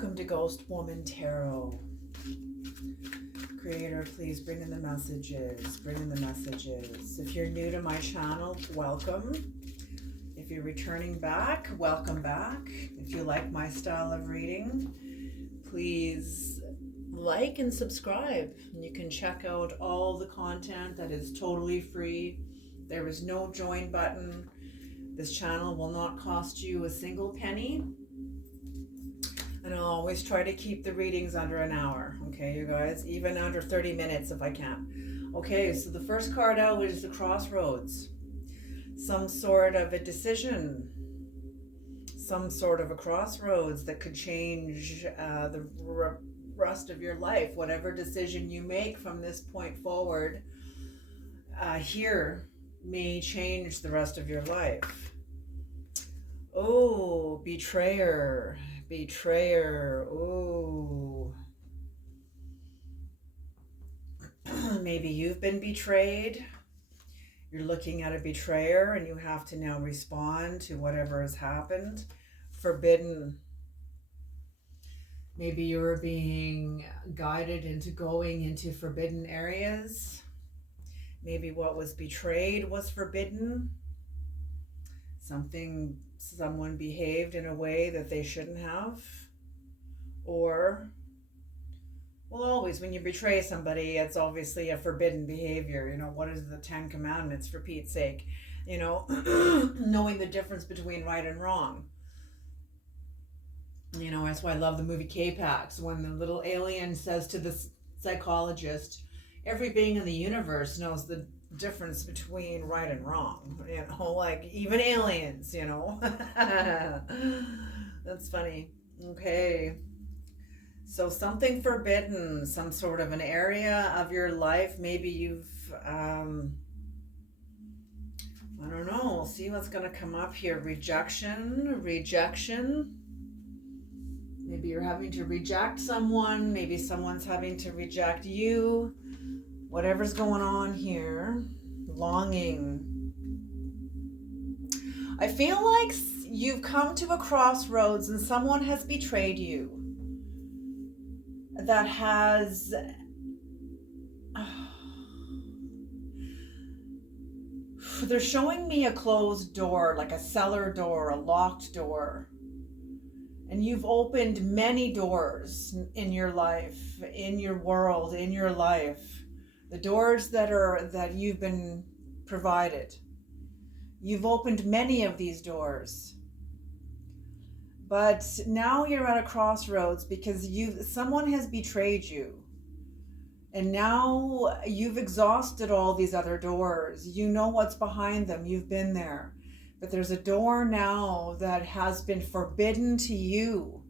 Welcome to Ghost Woman Tarot. Creator, please bring in the messages. Bring in the messages. If you're new to my channel, welcome. If you're returning back, welcome back. If you like my style of reading, please like and subscribe. You can check out all the content that is totally free. There is no join button. This channel will not cost you a single penny. And I'll always try to keep the readings under an hour. Okay, you guys? Even under 30 minutes if I can. Okay, so the first card out is the Crossroads. Some sort of a decision. Some sort of a crossroads that could change the rest of your life. Whatever decision you make from this point forward, here may change the rest of your life. Oh, betrayer. Betrayer. Oh. Maybe you've been betrayed. You're looking at a betrayer and you have to now respond to whatever has happened. Forbidden. Maybe you're being guided into going into forbidden areas. Maybe what was betrayed was forbidden. Someone behaved in a way that they shouldn't have. Or, well, always when you betray somebody, it's obviously a forbidden behavior. You know, what is the 10 Commandments, for Pete's sake? You know, knowing the difference between right and wrong. You know, that's why I love the movie K-Pax, when the little alien says to the psychologist, every being in the universe knows the difference between right and wrong, you know, like even aliens, you know. That's funny. Okay, so something forbidden, some sort of an area of your life. Maybe you've I don't know, we'll see what's going to come up here. Rejection. Maybe you're having to reject someone, maybe someone's having to reject you. Whatever's going on here. Longing. I feel like you've come to a crossroads and someone has betrayed you. That has... They're showing me a closed door, like a cellar door, a locked door. And you've opened many doors in your life, in your world, in your life. The doors that you've been provided. You've opened many of these doors. But now you're at a crossroads because someone has betrayed you. And now you've exhausted all these other doors. You know what's behind them. You've been there. But there's a door now that has been forbidden to you.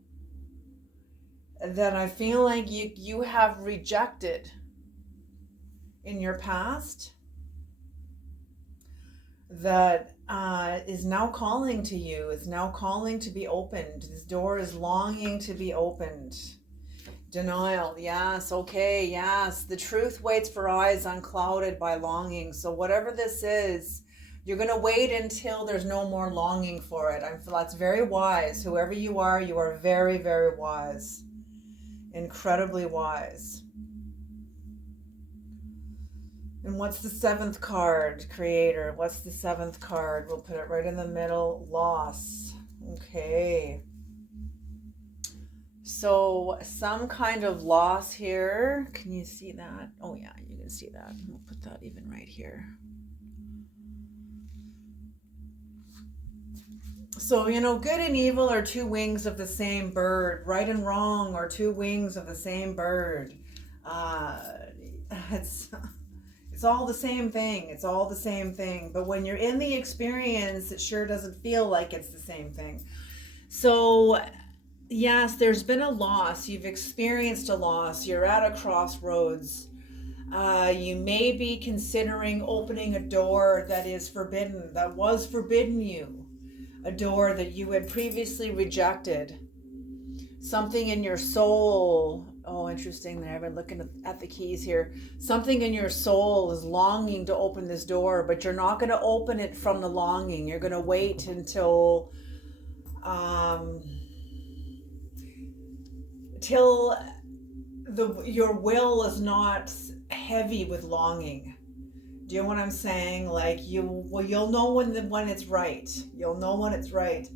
That I feel like you have rejected in your past, that is now calling to you, is now calling to be opened. This door is longing to be opened. Denial, yes, okay, yes. The truth waits for eyes unclouded by longing. So whatever this is, you're going to wait until there's no more longing for it. I feel that's very wise. Whoever you are very, very wise. Incredibly wise. And what's the 7th card, Creator? What's the 7th card? We'll put it right in the middle. Loss. Okay. So some kind of loss here. Can you see that? Oh yeah, you can see that. We'll put that even right here. So, you know, good and evil are two wings of the same bird. Right and wrong are two wings of the same bird. It's all the same thing. It's all the same thing. But when you're in the experience, it sure doesn't feel like it's the same thing. So, yes, there's been a loss. You've experienced a loss. You're at a crossroads. You may be considering opening a door that is forbidden, that was forbidden you. A door that you had previously rejected. Something in your soul... Oh, interesting there. I've been looking at the keys here. Something in your soul is longing to open this door, but you're not going to open it from the longing. You're going to wait until till your will is not heavy with longing. Do you know what I'm saying? Like you'll know when it's right. You'll know when it's right.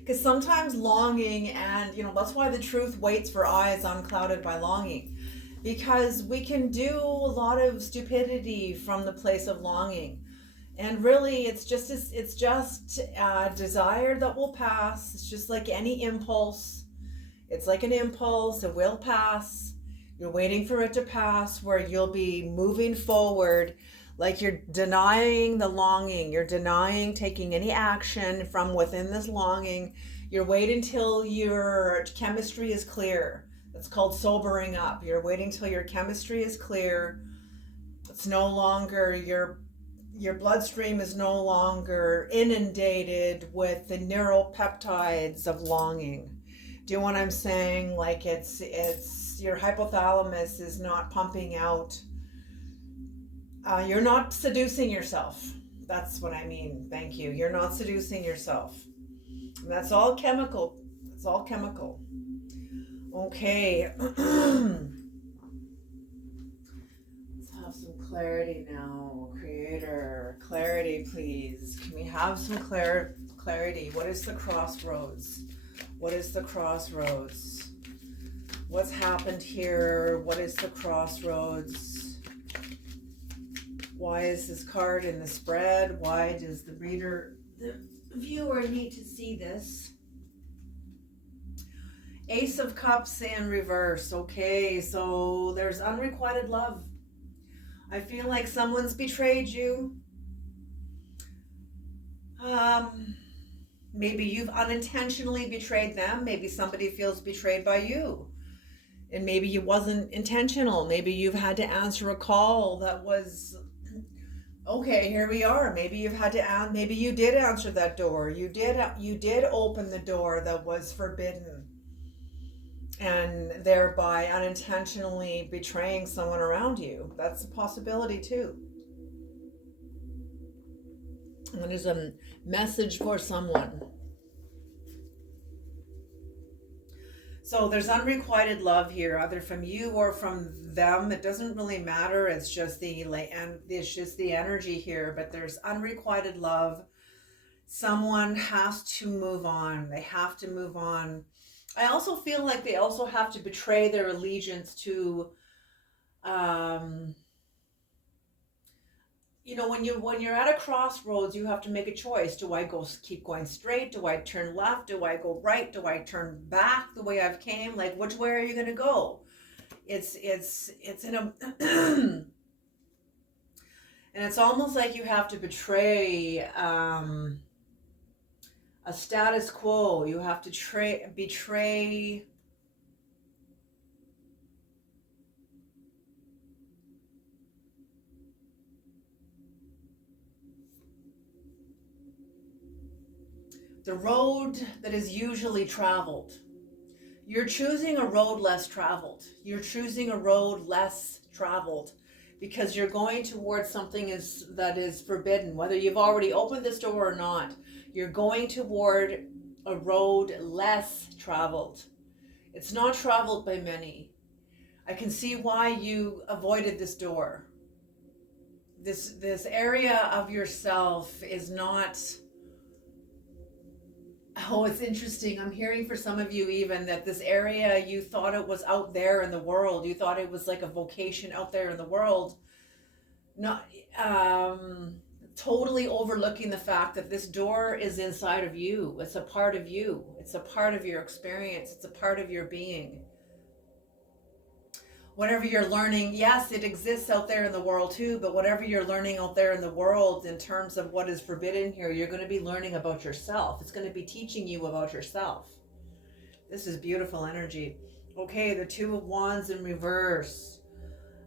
Because sometimes longing, and that's why the truth waits for eyes unclouded by longing, because we can do a lot of stupidity from the place of longing, and really it's just a desire that will pass. It's just like any impulse. It's like an impulse. It will pass. You're waiting for it to pass, where you'll be moving forward. Like you're denying the longing. You're denying taking any action from within this longing. You're waiting till your chemistry is clear. It's called sobering up. You're waiting till your chemistry is clear. It's no longer, your bloodstream is no longer inundated with the neuropeptides of longing. Do you know what I'm saying? Like it's your hypothalamus is not pumping out. You're not seducing yourself. That's what I mean. Thank you. You're not seducing yourself. And that's all chemical. It's all chemical. Okay. Let's have some clarity now. Creator, clarity, please. Can we have some clarity? What is the crossroads? What is the crossroads? What's happened here? What is the crossroads? Why is this card in the spread? Why does the viewer need to see this? Ace of Cups in reverse. Okay, so there's unrequited love. I feel like someone's betrayed you. Maybe you've unintentionally betrayed them. Maybe somebody feels betrayed by you. And maybe it wasn't intentional. Maybe you've had to answer a call that was... Okay, here we are. Maybe you've had to maybe you did answer that door. You did open the door that was forbidden, and thereby unintentionally betraying someone around you. That's a possibility too. And there's a message for someone. So there's unrequited love here, either from you or from them. It doesn't really matter. It's just the energy here. But there's unrequited love. Someone has to move on. They have to move on. I also feel like they also have to betray their allegiance to, when you're at a crossroads, you have to make a choice. Do I keep going straight? Do I turn left? Do I go right? Do I turn back the way I've came? Like, which way are you going to go? It's in a, and it's almost like you have to betray a status quo. You have to betray. The road that is usually traveled. You're choosing a road less traveled. You're choosing a road less traveled because you're going towards something that is forbidden. Whether you've already opened this door or not, you're going toward a road less traveled. It's not traveled by many. I can see why you avoided this door. This area of yourself is not... Oh, it's interesting. I'm hearing for some of you even that this area, you thought it was out there in the world. You thought it was like a vocation out there in the world. Not totally overlooking the fact that this door is inside of you. It's a part of you. It's a part of your experience. It's a part of your being. Whatever you're learning, yes, it exists out there in the world too, but whatever you're learning out there in the world in terms of what is forbidden here, you're going to be learning about yourself. It's going to be teaching you about yourself. This is beautiful energy. Okay, the Two of Wands in reverse.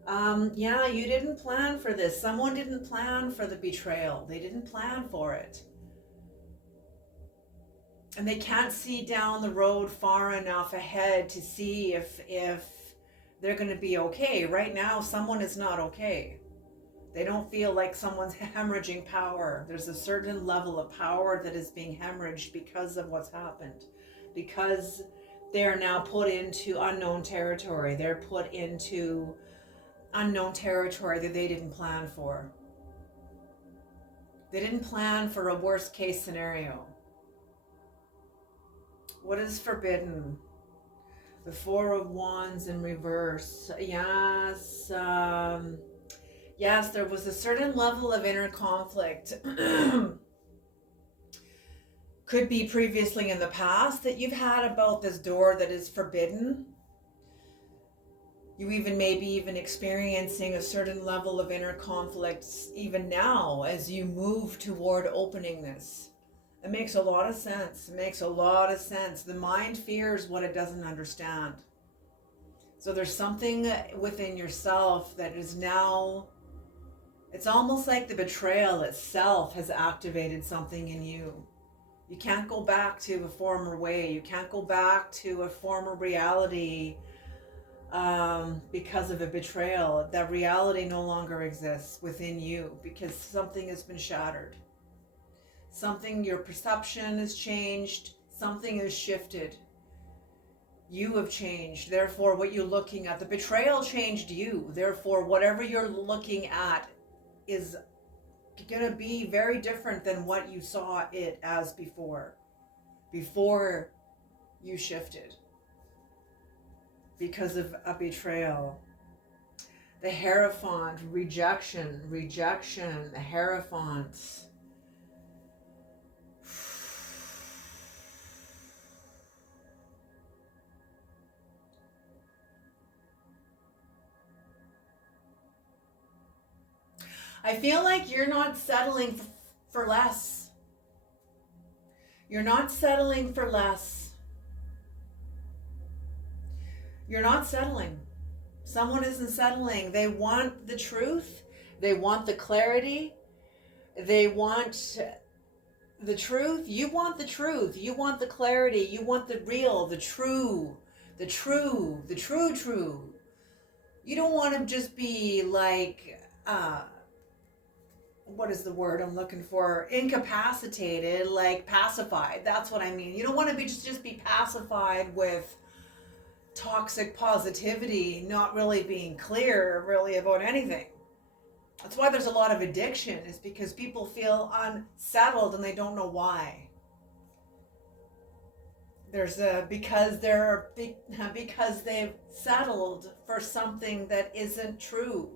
Yeah, you didn't plan for this. Someone didn't plan for the betrayal. They didn't plan for it. And they can't see down the road far enough ahead to see if they're going to be okay. Right now, someone is not okay. They don't feel like someone's hemorrhaging power. There's a certain level of power that is being hemorrhaged because of what's happened. Because they're now put into unknown territory. They're put into unknown territory that they didn't plan for. They didn't plan for a worst case scenario. What is forbidden? The Four of Wands in reverse. Yes. Yes, there was a certain level of inner conflict. Could be previously in the past that you've had about this door that is forbidden. You maybe even experiencing a certain level of inner conflict even now as you move toward opening this. It makes a lot of sense. It makes a lot of sense. The mind fears what it doesn't understand. So there's something within yourself that is now, it's almost like the betrayal itself has activated something in you. You can't go back to a former way. You can't go back to a former reality because of a betrayal. That reality no longer exists within you because something has been shattered. Something, your perception has changed. Something has shifted. You have changed. Therefore, what you're looking at, the betrayal changed you. Therefore, whatever you're looking at is going to be very different than what you saw it as before you shifted because of a betrayal. The Hierophant, rejection, the Hierophant. I feel like you're not settling for less. You're not settling for less. You're not settling. Someone isn't settling. They want the truth. They want the clarity. They want the truth. You want the truth. You want the clarity. You want the real, the true. You don't want to just be like, what is the word I'm looking for? Incapacitated, like pacified. That's what I mean. You don't want to be just be pacified with toxic positivity, not really being clear really about anything. That's why there's a lot of addiction, is because people feel unsettled and they don't know why. Because they've settled for something that isn't true.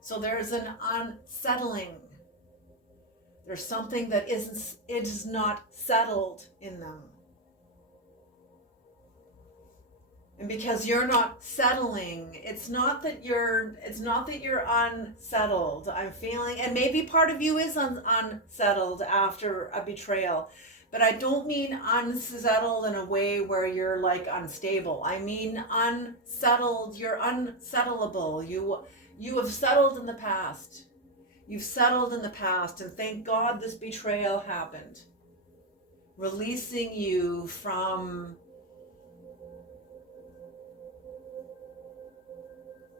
So there's an unsettling. There's something that is not settled in them. And because you're not settling, it's not that you're unsettled. I'm feeling, and maybe part of you is unsettled after a betrayal, but I don't mean unsettled in a way where you're like unstable. I mean unsettled. You're unsettleable. You have settled in the past. You've settled in the past, and thank God this betrayal happened, releasing you from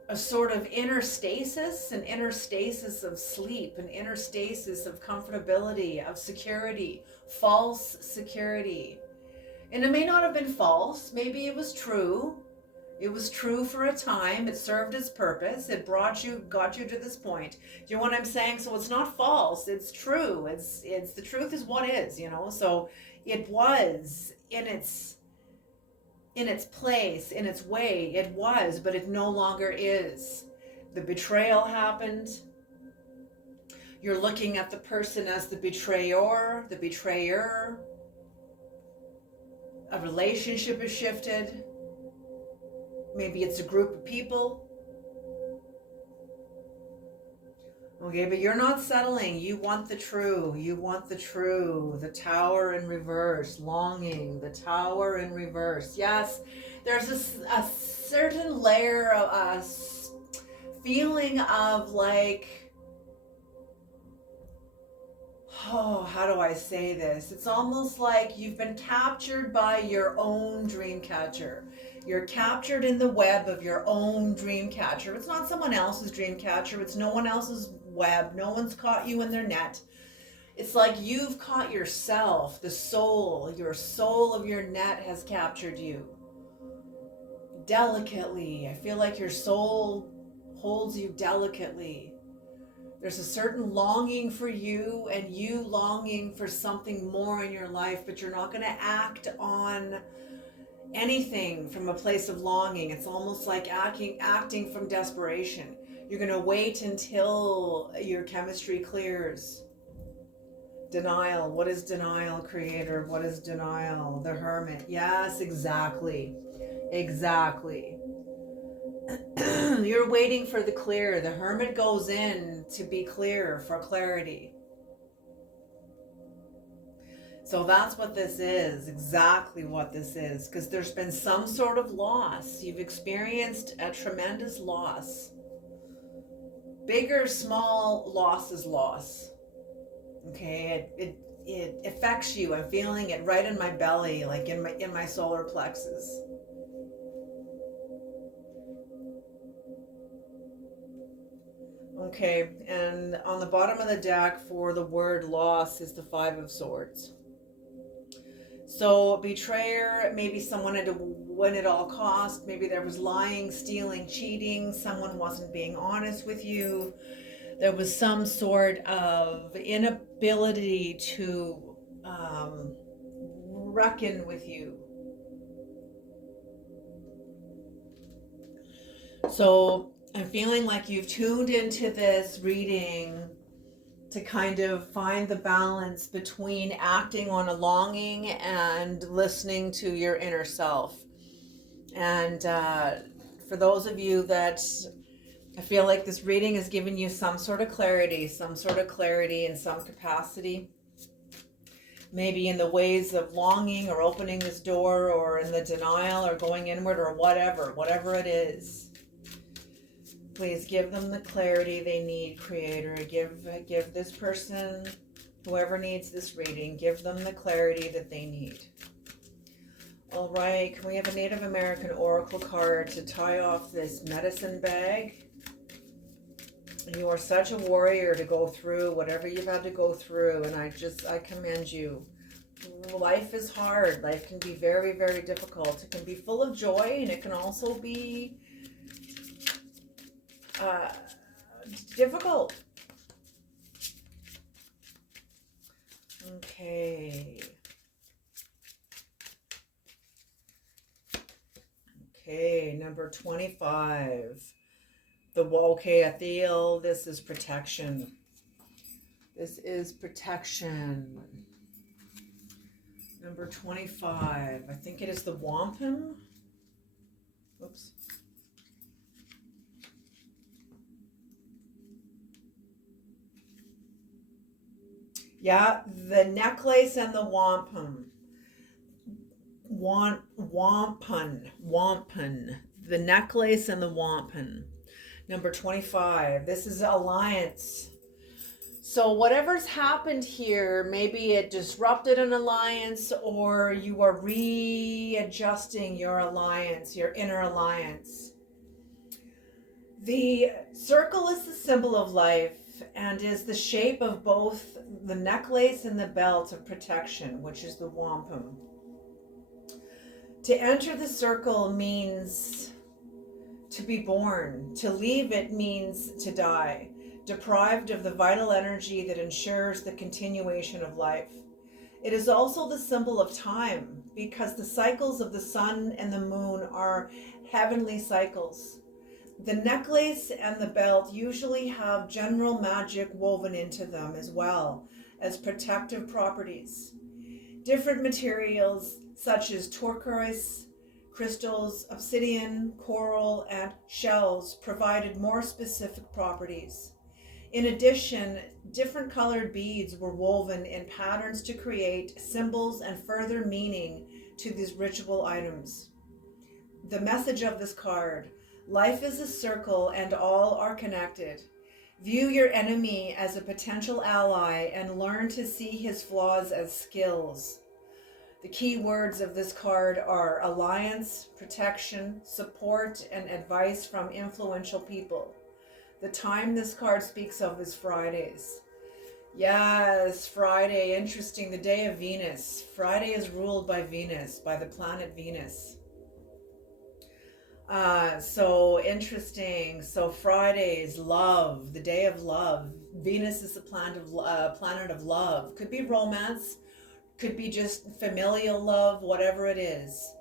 a sort of inner stasis, an inner stasis of sleep, an inner stasis of comfortability, of security, false security. And it may not have been false. Maybe it was true. It was true for a time. It served its purpose. It got you to this point. Do you know what I'm saying? So it's not false. It's true. It's the truth is what is, So it was in its place, in its way. It was, but it no longer is. The betrayal happened. You're looking at the person as the betrayer. A relationship has shifted. Maybe it's a group of people. Okay, but you're not settling. You want the true. The Tower in reverse. Longing. The Tower in reverse. Yes, there's a certain layer of us feeling of like, how do I say this? It's almost like you've been captured by your own dream catcher. You're captured in the web of your own dream catcher. It's not someone else's dream catcher. It's no one else's web. No one's caught you in their net. It's like you've caught yourself. Your soul of your net has captured you. delicately. I feel like your soul holds you delicately. There's a certain longing for you and you longing for something more in your life, but you're not going to act on anything from a place of longing. It's almost like acting from desperation. You're going to wait until your chemistry clears. Denial. What is denial, creator? What is denial? The hermit. Yes, exactly. Exactly. You're waiting for the clear. The hermit goes in to be clear, for clarity. So that's what this is, exactly what this is, because there's been some sort of loss. You've experienced a tremendous loss. Big or small, loss is loss. Okay, it affects you. I'm feeling it right in my belly, like in my solar plexus. Okay, and on the bottom of the deck for the word loss is the Five of Swords. So betrayer, maybe someone had to win at all costs. Maybe there was lying, stealing, cheating. Someone wasn't being honest with you. There was some sort of inability to reckon with you. So I'm feeling like you've tuned into this reading to kind of find the balance between acting on a longing and listening to your inner self. And for those of you that I feel like this reading has given you some sort of clarity in some capacity, maybe in the ways of longing or opening this door or in the denial or going inward or whatever it is. Please give them the clarity they need, creator. Give this person, whoever needs this reading, give them the clarity that they need. All right, can we have a Native American Oracle card to tie off this medicine bag? You are such a warrior to go through whatever you've had to go through, and I commend you. Life is hard. Life can be very, very difficult. It can be full of joy, and it can also be difficult. Okay. Okay, number 25. I feel this is protection. This is protection. Number 25. I think it is the wampum. Oops. Yeah, the necklace and the wampum. Wampum. The necklace and the wampum. Number 25. This is alliance. So whatever's happened here, maybe it disrupted an alliance or you are readjusting your alliance, your inner alliance. The circle is the symbol of life and is the shape of both the necklace and the belt of protection, which is the wampum. To enter the circle means to be born. To leave it means to die, deprived of the vital energy that ensures the continuation of life. It is also the symbol of time because the cycles of the sun and the moon are heavenly cycles. The necklace and the belt usually have general magic woven into them as well as protective properties. Different materials such as turquoise, crystals, obsidian, coral, and shells provided more specific properties. In addition, different colored beads were woven in patterns to create symbols and further meaning to these ritual items. The message of this card: life is a circle and all are connected. View your enemy as a potential ally and learn to see his flaws as skills. The key words of this card are alliance, protection, support, and advice from influential people. The time this card speaks of is Fridays. Yes, Friday, interesting, the day of Venus. Friday is ruled by Venus, by the planet Venus. So interesting. So Fridays, love, the day of love. Venus is the planet of love. Could be romance, could be just familial love, whatever it is.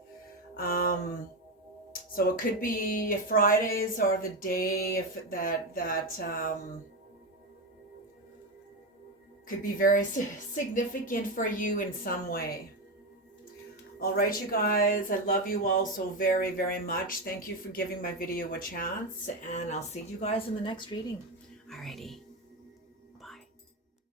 So it could be Fridays are the day that could be very significant for you in some way. All right, you guys, I love you all so very, very much. Thank you for giving my video a chance, and I'll see you guys in the next reading. Alrighty.